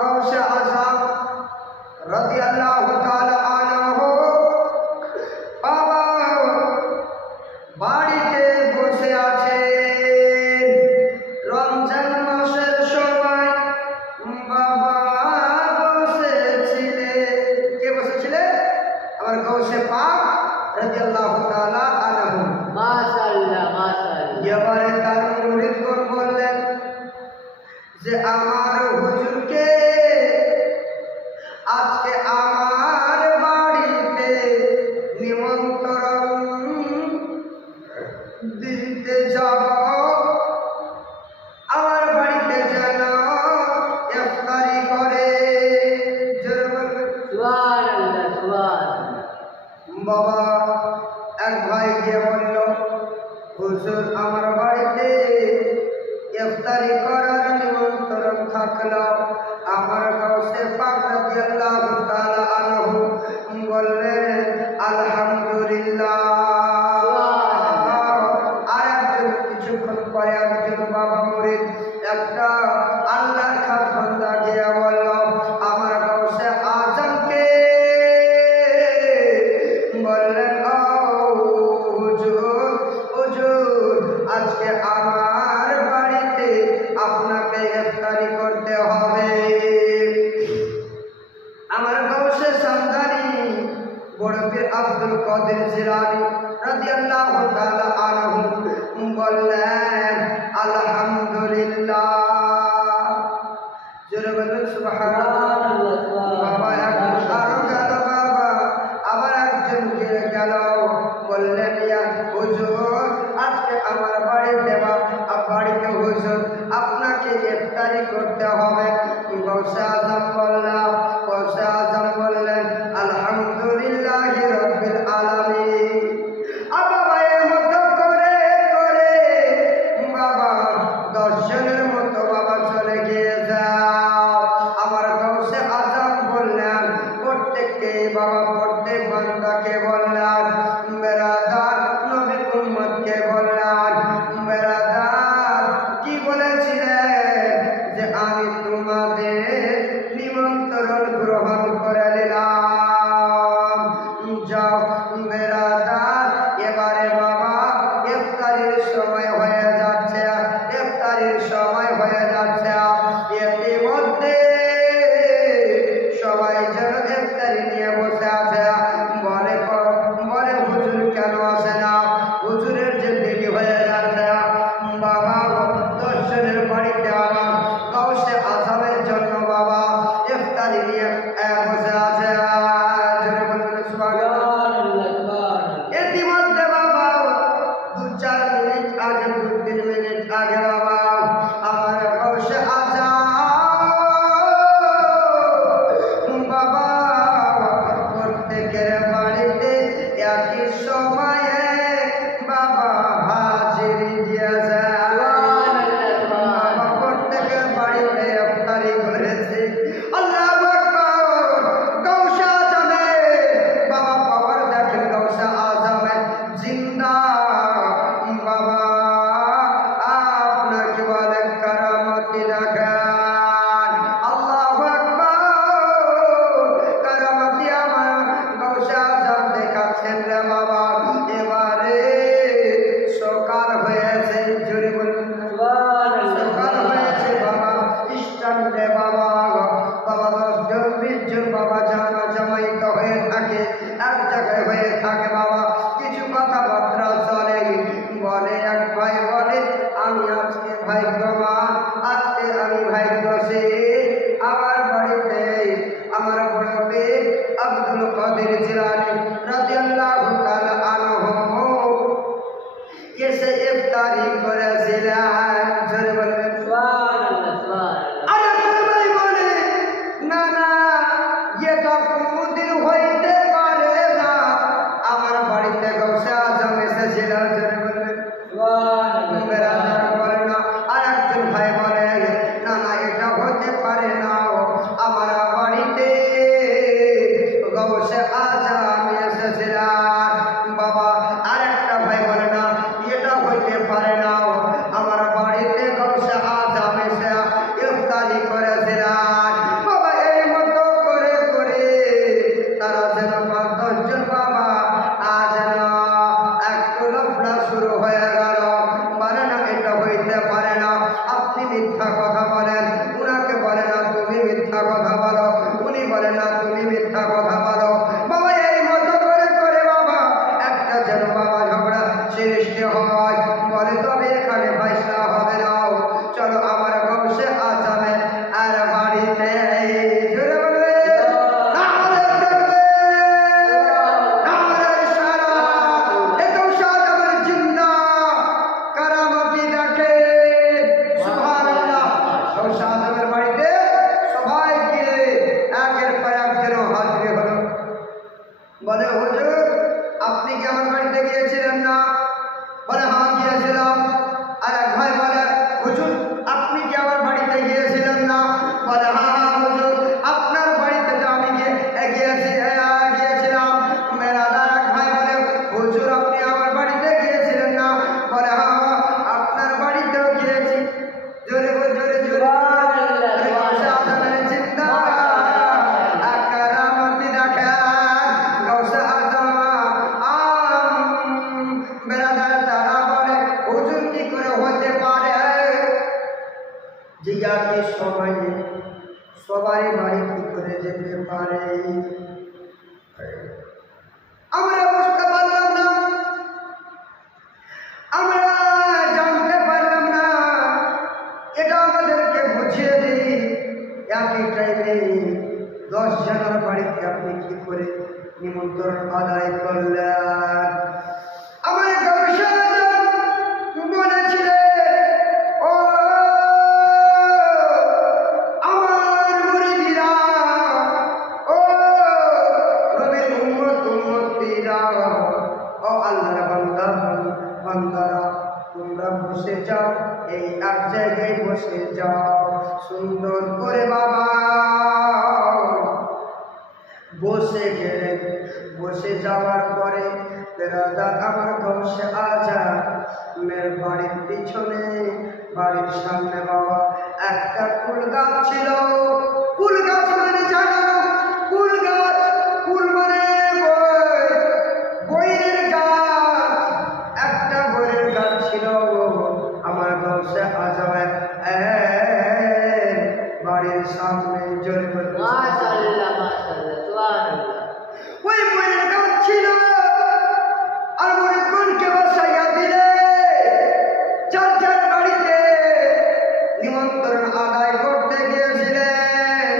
গৌসে আযম রাদিয়াল্লাহু তাআলা আনহু বাবা বাড়িতে বসে আছেন। রমজান মাসের সময় বাবা বসেছিলেন। কে বসেছিলেন? আমার গৌসে পাক রাদিয়াল্লাহু তাআলা আনহু। মাশাআল্লাহ মাশাআল্লাহ। এবারে তার মুরিদগণ বললেন যে আমার হুজুরকে আজকে আমার বাড়িতে নিমন্ত্রণ দিতে যাব, আমার বাড়িতে যেন ইফতারি করে। সুবহানাল্লাহ সুবহানাল্লাহ। বাবা এক ভাই গিয়ে বলল, হুজুর আমার বাড়িতে ইফতারি করার নিমন্ত্রণ থাকলো। আমার গৌসে পাক রাদিয়াল্লাহু তাআলা আনহু বললেন আলহামদুলিল্লাহ। আর একজন কিছুক্ষণ পরে একজন বাবা মুরিদ একটা আল্লাহর খাস বান্দা গিয়ে বলল, আমার গৌসে আজমকে বললেন, ও হুজুর হুজুর আজকে আমার বাড়িতে আপনাকে ইফতারি করতে হবে। আমার গৌসে সামদানি বড় পীর আব্দুল কাদের জিলানী রাদিয়াল্লাহু তাআলা আনহু বললেন আলহামদুলিল্লাহ। জোরে বলুন সুবহানাল্লাহ। বাবা একজন আরো গেল, বাবা আবার একজন গেল, বললেন ইয়া হুজুর আজকে আমার বাড়িতে হুজুর আপনাকে ইফতারি করতে হবে। গৌসে আযম বললেন আলহামদুলিল্লাহি রাব্বিল আলামিন। বাবা এর মতো করে করে বাবা 10 জনের মতো বাবা চলে গিয়ে যাও। আমার গৌসে আযম বললেন প্রত্যেককে বাবা প্রত্যেক বান্দাকে বললেন, বেরাদার নবীর উম্মতকে বললেন, বেরাদার কি বলেছিলেন যে আমি তোমাদের নিমন্ত্রণ গ্রহণ করে নিলাম। যাও বেরাদার এবারে বাবা ইফতারির সময় হয়ে যাচ্ছে, ইফতারির সময় হয়ে যাচ্ছে। ইতিমধ্যে সবাই যেন ইফতারি নিয়ে বসে আছে। বলে হুজুর কেন আসে না? হুজুরের যে দেরি হয়ে যাচ্ছে। বাবা 10 জনের বাড়িতে আমার গৌসে আযমের জন্য বাবা ইফতারি নিয়ে বসে আছে। ইতিমধ্যে বাবা 2-4 মিনিট আগে 2-3 মিনিট আগে বাবা আমার গৌসে আযম বাবা প্রত্যেকের বাড়িতে একই সময়ে বাবা হাজিরি দিয়েছে। বাবা প্রত্যেকের বাড়িতে ইফতারি করেছে। আল্লাহু আকবার। গৌসে আযমে বাবা পাওয়ার দেখেন, গৌসে আযমে জিন্দা বাবা আপনার কি বলে কারামতি দেখেন। আল্লাহু আকবার। কারামতি আমার গৌসে আযম দেখাচ্ছেন রে বাবা। এবারে সকাল হয়েছে, জোরে বলুন সকাল হয়েছে বাবা। স্ট্যান্ডে বাবা 10 জন 20 জন বাবা জমাইত হয়ে থাকে, এক জায়গায় হয়ে থাকে বাবা। কিছু কথাবার্তা চলে। বলে এক ভাই বলে আমি আজকে ভাগ্যবান, আজকে আমি ভাগ্যশীল। আমার বাড়িতে আমার বড় পীর আব্দুল কাদের জিলানী রাদিয়াল্লাহু তাআলা আনহু এসে ইফতারি করেছিলেন। জোরে বলবেন সুবহানাল্লাহ সুবহানাল্লাহ। আরেকজন ভাই বলে না না এটা কোনদিন হইতে পারে না। আমার সময়ে সবারই বাড়ি কি করে যেতে পারে? আমরা বুঝতে পারলাম না, আমরা জানতে পারলাম না। এটা আমাদেরকে বুঝিয়ে দিই, একই টাইমে 10 জনের বাড়িতে আপনি কি করে নিমন্ত্রণ আদায় করলেন? আমার বলেছিলেন, ও আমার মুরিদিরা, ও নবীর উম্মতীরা, ও আল্লাহর বান্দারা, তোমরা বসে যাও, এই এক জায়গায় বসে যাও সুন্দর করে। বাবা বসে গেলেন। বসে যাওয়ার পরে আমার গৌসে আজমের বাড়ির পিছনে, বাড়ির সামনে বাবা একটা কুল গাছ ছিল। কুল গাছ মানে জানো? কুল গাছ, কুল মানে বইয়ের গাছ। একটা বইয়ের গাছ ছিল আমার গৌসে আজমের বাড়ির সামনে। জোরে বলতে মাশাআল্লাহ, মাশাআল্লাহ, সুবহানাল্লাহ। ওই বইয়ের গাছ ছিল, আর মুরিদগণকে বসাইয়া দিলে যার যার বাড়িতে নিমন্ত্রণ আদায় করতে গিয়েছিলেন।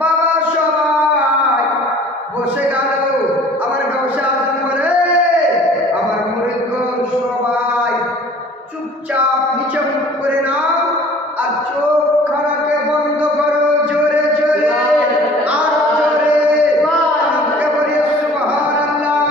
বাবা সবাই বসে গেল। আমার গৌসে আজম বলে, আমার মুরিদগণ সবাই চুপচাপ নিচে মুখ করে নাও, আর চোখ খানাকে বন্ধ করো। জোরে জোরে, আর জোরে বলিয়ে সুবহানাল্লাহ।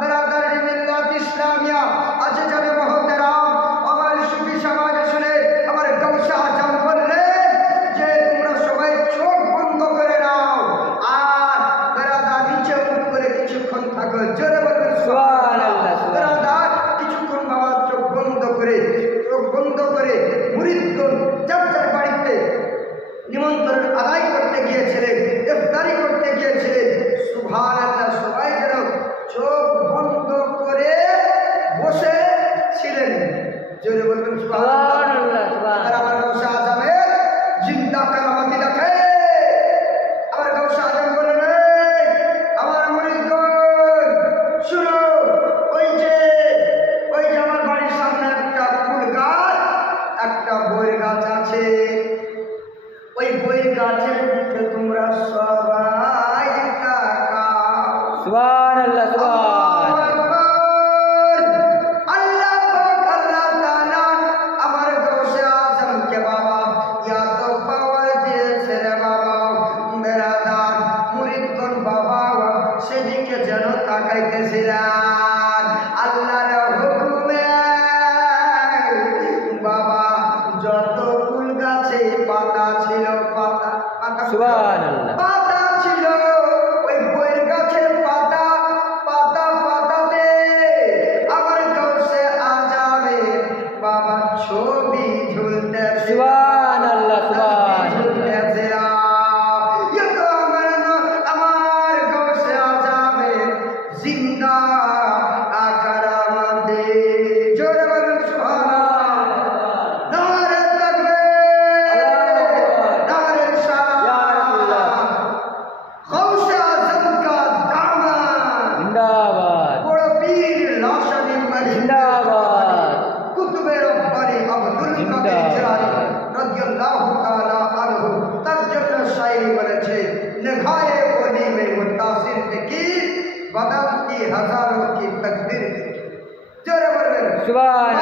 বেরাদারি মিল্লাত ইসলামিয়া আজ যাবে মহতারাম, আমার সুফি সমাজ শুনে আমার গৌসে আজম বললেন যে তোমরা সবাই চোখ বন্ধ করে নাও, আর বেরাদার নিচে মুখ করে কিছুক্ষণ থাকো। জোরে বলবেন সুবহানাল্লাহ। বেরাদার কিছুক্ষণ বাবা চোখ বন্ধ করে মুরিদগণ যার যার বাড়িতে নিমন্ত্রণ আদায় করতে গিয়েছিলেন, ইফতারি করতে গিয়েছিলেন। সুবহানাল্লাহ, সবাই যেন চোখ বন্ধ করে বসে ছিলেন। জোরে বলবেন সুবহানাল্লাহ। আর আমার গৌসে আজমের জিন্দা কারামাতি দেখে আমার গৌসে আজম বললেন, আমার মুরিদগণ শুনো, ওই যে আমার বাড়ির সামনে একটা কুল গাছ, একটা বইয়ের গাছ আছে। ওই বইয়ের গাছের দিকে তোমরা সবাই তাকাও। সুবহানাল্লাহ, সুবহানাল্লাহ। আল্লাহ পাক, আল্লাহ তাআলা আমার গৌসে আজমকে বাবা এত পাওয়ার দিয়েছে রে বাবা। বেরাদার মুরিদগণ বাবা সেদিকে যেন তাকাইতেছিলেন। আল্লাহর হুকুমে বাবা যত ফুল গাছে পাতা ছিল, পাতা সুবহানাল্লাহ। পাতা ছিল, ওই বইয়ের গাছের পাতাতে আমার গৌসে আজমে বাবা ছবি ঝুলতে। সুবহানাল্লাহ, সুবহানাল্লাহ। আমার গৌসে আজমে জিন্দা কারামাতে। জোরে বলুন সুবহানাল্লাহ। নারে তাকবীর, নারে সালাত। গৌসে আজম কা দামান জিন্দাবাদ, বড় পীর লাশানি জিন্দাবাদ। কুতুবে রব্বানি আব্দুল কাদের জিলানী রাদিয়াল্লাহু তাআলা আনহু তার জন্য শায়রি বলেছে, নিগাহে ওলি মে মুতাসির দেখি बदलती हजारों की तकदीर। जोरे बोलबेन सुभान